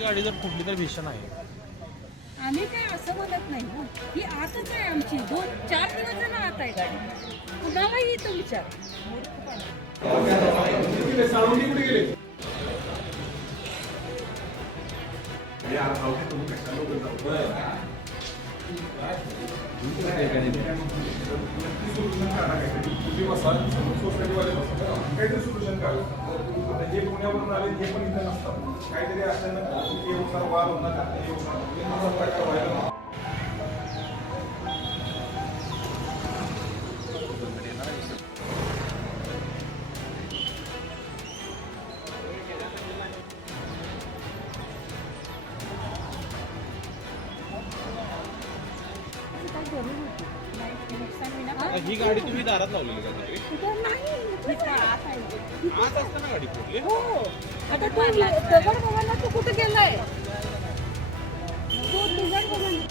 गाडी जर कुठली तर भीषण आहे. आम्ही काय असं म्हणत नाही हो. ही आतच आहे आमची 2-4 दिवस झाला आत आहे गाडी. कुणालाही इथं विचार. काहीतरी सोल्युशन काढलं. आता हे पुण्यावरून आले हे पण इथं नसतात. काहीतरी असल्यानं वाद होणार. ही गाडी तुम्ही दारात लावलेली का गाडी? नाही आज असताना गाडी फोडली. हो आता तो दगड बघायला तू कुठे गेलाय तो दगड बघायला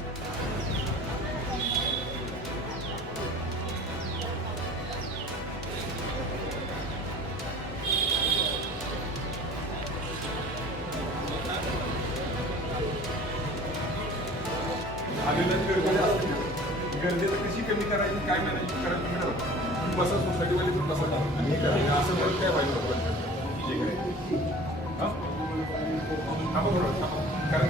गरजेचं कशी कमी करायची काय मॅनेज करायचं मिळालं बसा सोसायटीवाले पण कसं असं म्हणत काय पाहिजे कारण